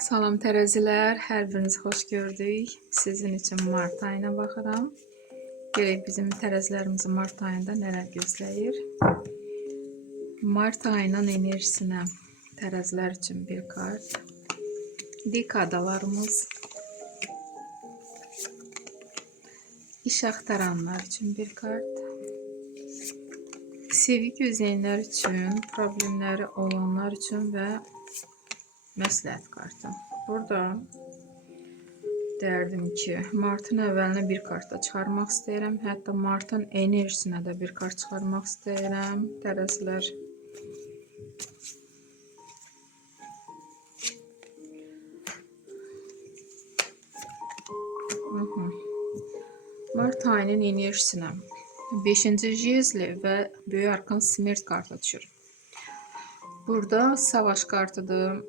Salam tərəzilər, hər birinizi xoş gördük. Sizin üçün mart ayına baxıram. Görək bizim tərəzilərimizi mart ayında nələr gözləyir. Mart ayının enerjisinə tərəzilər üçün bir kart. Dekadalarımız, iş axtaranlar üçün bir kart. Sevgi gözləyənlər üçün, problemləri olanlar üçün və məsləhət kartı. Burada derdim ki, martın əvvəlinə bir kart da çıxarmaq istəyirəm. Hətta martın enerjisinə də bir kart çıxarmaq istəyirəm. Tərəzilər. Mart ayının enerjisinə 5-ci jezli və böyük arkan smert kartı düşür. Burada savaş kartıdır.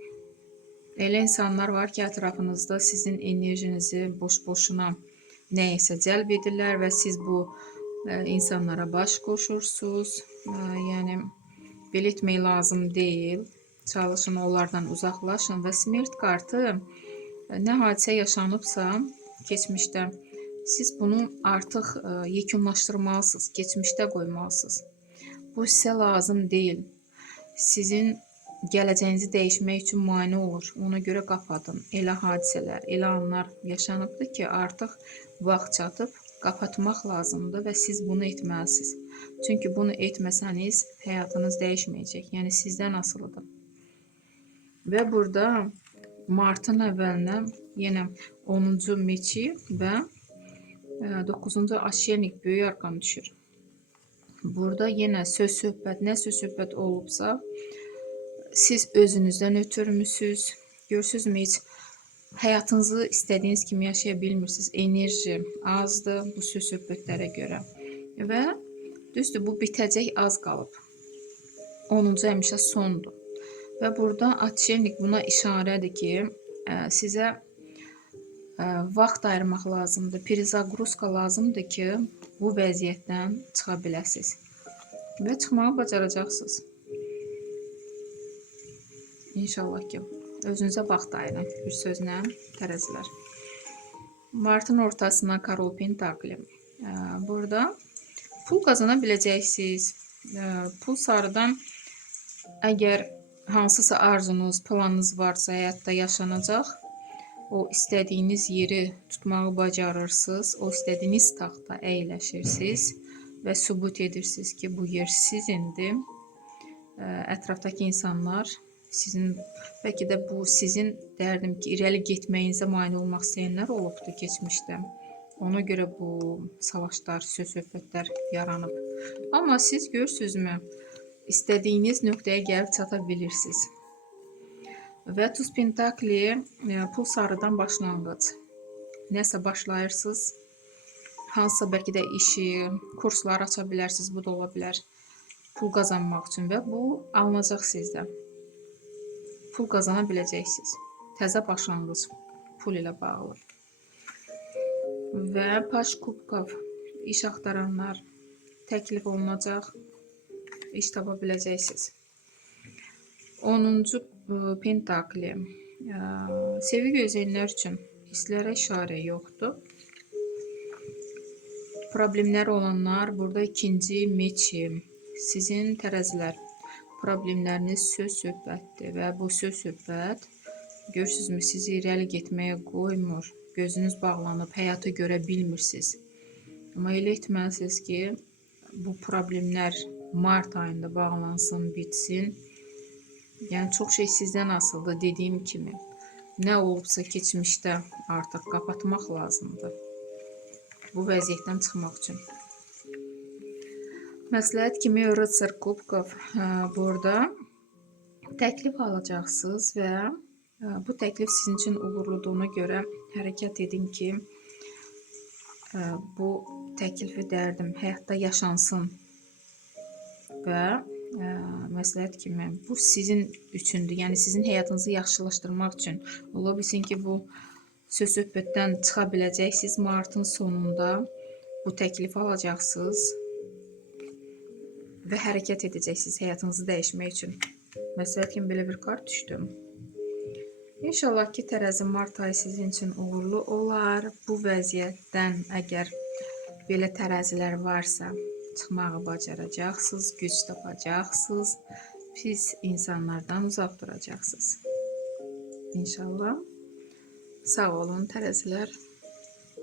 Elə insanlar var ki, ətrafınızda sizin enerjinizi boş-boşuna nəyəsə cəlb edirlər və siz bu insanlara baş qoşursunuz. Yəni, belə etmək lazım deyil. Çalışın, onlardan uzaqlaşın və smert kartı nə hadisə yaşanıbsa keçmişdə, siz bunu artıq yekunlaşdırmalısınız, keçmişdə qoymalısınız. Bu sizə lazım deyil. Sizin gələcəyinizi dəyişmək üçün mane olur. Ona görə qapadın. Elə hadisələr, elə anlar yaşanıbdır ki, artıq vaxt çatıb, qapatmaq lazımdır və siz bunu etməlisiniz. Çünki bunu etməsəniz, həyatınız dəyişməyəcək. Yəni, sizdən asılıdır. Və burada martın əvvəlinə yenə 10-cu meçi və 9-cu aşernik böyük arkan düşür. Burada yenə söz-söhbət, nə söz-söhbət olubsa, siz özünüzdən ötürmüsünüz. Görürsünüzmü, heç həyatınızı istədiyiniz kimi yaşaya bilmirsiniz. Enerji azdır bu söz-söhbətlərə görə. Və düzdür, bu bitəcək, az qalıb. 10-cu həmişə sondur. Və burada aşernik buna işarədir ki, sizə vaxt ayırmaq lazımdır. Perizagruska lazımdır ki, bu vəziyyətdən çıxa biləsiniz. Və çıxmağı bacaracaqsınız. İnşallah ki, özünüzə vaxt ayırın. Bir sözlə, tərəzilər. Martın ortasına Karol Pentakli. Burada pul qazana biləcəksiniz. Pul sarıdan əgər hansısa arzunuz, planınız varsa həyatda yaşanacaq, o istədiyiniz yeri tutmağı bacarırsınız, o istədiyiniz taxta əyləşirsiniz və sübut edirsiniz ki, bu yer sizindir. Ətrafdakı insanlar sizin, bəlkə də bu sizin dərdim ki, irəli getməyinizə mane olmaq istəyənlər olubdur keçmişdə. Ona görə bu savaşlar, söz-söhbətlər yaranıb. Amma siz görürsünüzmü, istədiyiniz nöqtəyə gəlib çata bilirsiniz. Və Tuz Pentakli pul sarıdan başlanğıc. Nəsə başlayırsınız, hansısa bəlkə də işi, kurslar aça bilərsiniz, bu da ola bilər. Pul qazanmaq üçün və bu alınacaq sizdə. Pul qazana biləcəksiniz. Təzə başlanğıc pul ilə bağlı. Və Paş Kubkov, iş axtaranlar təklif olunacaq, iş tapa biləcəksiniz. 10-cu Pentakli, sevgi gözləyənlər üçün hisslərə işarə yoxdur. Problemləri olanlar, burada 2-ci meçi, sizin tərəzilər. Problemləriniz söz-söhbətdir və bu söz-söhbət, görürsünüzmü, sizi irəli getməyə qoymur. Gözünüz bağlanıb, həyatı görə bilmirsiniz. Amma elə etməlisiniz ki, bu problemlər mart ayında bağlansın, bitsin. Yəni, çox şey sizdən asıldı, dediyim kimi. Nə olubsa keçmişdə artıq qapatmaq lazımdır. Bu vəziyyətdən çıxmaq üçün. Məsləhət kimi Rıtsar Kubkov, burada təklif alacaqsınız və bu təklif sizin üçün uğurluduğuna görə hərəkət edin ki, bu təklifi dərdim həyatda yaşansın və məsləhət kimi bu sizin üçündür. Yəni, sizin həyatınızı yaxşılaşdırmaq üçün. Ola bilsin ki, bu söz-söhbətdən çıxa biləcəksiniz. Martın sonunda bu təklifi alacaqsınız və hərəkət edəcəksiniz həyatınızı dəyişmək üçün. Məsləhət kimi belə bir kart düşdü. İnşallah ki tərəzi mart ayı sizin üçün uğurlu olar. Bu vəziyyətdən əgər belə tərəzilər varsa, çıxmağı bacaracaqsınız, güc tapacaqsınız, pis insanlardan uzaq duracaqsınız. İnşallah. Sağ olun tərəzilər.